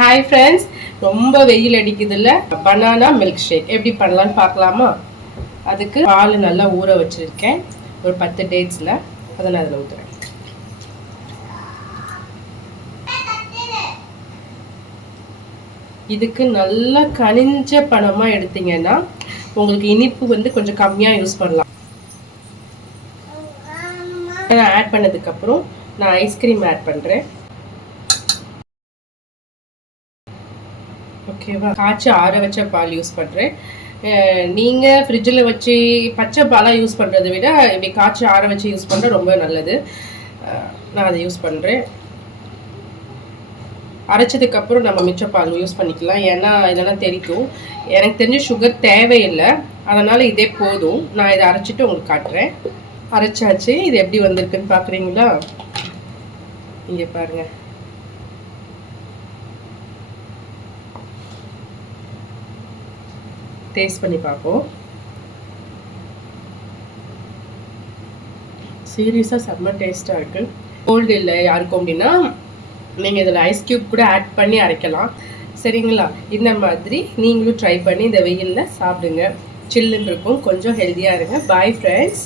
Hi friends, ரொம்ப வெயில் அடிக்குதுல்ல, banana milk shake எப்படி பண்ணலான்னு பார்க்கலாமா? அதுக்கு பால் நல்லா ஊற வச்சுருக்கேன், ஒரு 10 டேட்ஸில். அதை நான் அதில் ஊற்றுறேன். இதுக்கு நல்லா கனிஞ்ச பழமாக எடுத்தீங்கன்னா உங்களுக்கு இனிப்பு வந்து கொஞ்சம் கம்மியாக யூஸ் பண்ணலாம். நான் ஆட் பண்ணதுக்கப்புறம் நான் ஐஸ்கிரீம் ஆட் பண்ணுறேன். ஓகேவா? காய்ச்சி ஆற வச்ச பால் யூஸ் பண்ணுறேன். நீங்கள் ஃப்ரிட்ஜில் வச்சு பச்சை பாலாக யூஸ் பண்ணுறதை விட இப்படி காய்ச்சி ஆற வச்சு யூஸ் பண்ணுறது ரொம்ப நல்லது. நான் அதை யூஸ் பண்ணுறேன். அரைச்சதுக்கப்புறம் நம்ம மிச்ச பால் யூஸ் பண்ணிக்கலாம், ஏன்னா இதெல்லாம் தெரிக்கும். எனக்கு தெரிஞ்சு சுகர் தேவையில்லை, அதனால் இதே போதும். நான் இதை அரைச்சிட்டு உங்களுக்கு காட்டுறேன். அரைச்சாச்சு. இது எப்படி வந்திருக்குன்னு பார்க்குறீங்களா? இங்கே பாருங்கள். டேஸ்ட் பண்ணி பார்ப்போம். சீரியஸாக செம்ம டேஸ்ட்டாக இருக்குது. கோல்டு இல்லை யாருக்கும் அப்படின்னா நீங்கள் இதில் ஐஸ் க்யூப் கூட ஆட் பண்ணி அரைக்கலாம். சரிங்களா? இந்த மாதிரி நீங்களும் ட்ரை பண்ணி இந்த வெயிலில் சாப்பிடுங்க. சில்லுன்னு இருக்கும், கொஞ்சம் ஹெல்த்தியாக இருங்க. Bye friends.